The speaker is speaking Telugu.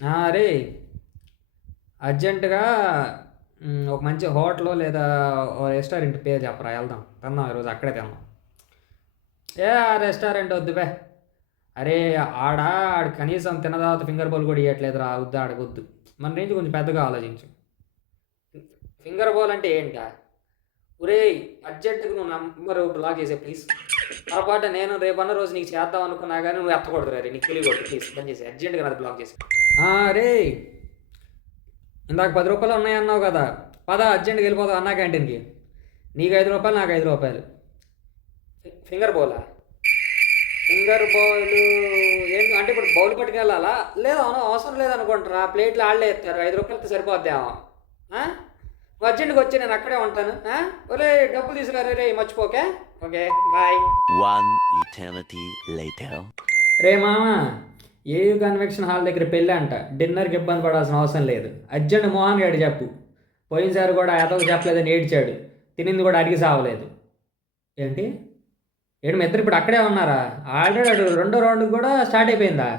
అరే అర్జెంటుగా ఒక మంచి హోటలు లేదా ఓ రెస్టారెంట్ పేరు చెప్పరా వెళ్దాం తిందాం ఈరోజు అక్కడే తిందాం. ఆ రెస్టారెంట్ వద్దు బే. అరే ఆడు కనీసం తిన్న తర్వాత ఫింగర్ బౌల్ కూడా ఇవ్వట్లేదురా, వద్దు ఆడకొద్దు. మన రేంజ్ కొంచెం పెద్దగా ఆలోచించు. ఫింగర్ బౌల్ అంటే ఏంటా? ఒరేయ్ అర్జెంటుగా నువ్వు నంబరు బ్లాక్ చేసే ప్లీజ్. పొరపాటు నేను రేపన్న రోజు నీకు చేద్దాం అనుకున్నా కానీ నువ్వు ఎత్తకూడదు రే, నీకు తెలియకూడదు ప్లీజ్ పని చేసి అర్జెంటుగా నాది బ్లాక్ చేసి. రే ఇందాక 10 రూపాయలు ఉన్నాయన్నావు కదా, పద అర్జెంట్గా వెళ్ళిపోదాం అన్నా క్యాంటీన్కి. నీకు 5 రూపాయలు నాకు 5 రూపాయలు. ఫింగర్ బౌలా? ఫింగర్ బౌల్ ఏంటి అంటే ఇప్పుడు బౌల్ పట్టుకు వెళ్ళాలా? లేదు అవును అవసరం లేదనుకుంటారా, ప్లేట్లు ఆళ్ళే ఎత్తారు, 5 రూపాయలతో సరిపోద్దామో. నువ్వు అర్జెంట్గా వచ్చి నేను అక్కడే ఉంటాను. ఒరే డబ్బులు తీసుకురా రే మర్చిపోకే. Okay bye. One eternity later. రే మామ, ఏయూ కన్వెక్షన్ హాల్ దగ్గర పెళ్ళి అంట, డిన్నర్కి ఇబ్బంది పడాల్సిన అవసరం లేదు. అర్జెంట్ మోహన్ గారు చెప్పు. పోయినసారి కూడా అతను చెప్పలేదని ఏడ్చాడు, తినింది కూడా అడిగి సావలేదు. ఏంటి ఏంటి మీ ఇద్దరు ఇప్పుడు అక్కడే ఉన్నారా? ఆల్రెడీ రెండో రౌండ్ కూడా స్టార్ట్ అయిపోయిందా?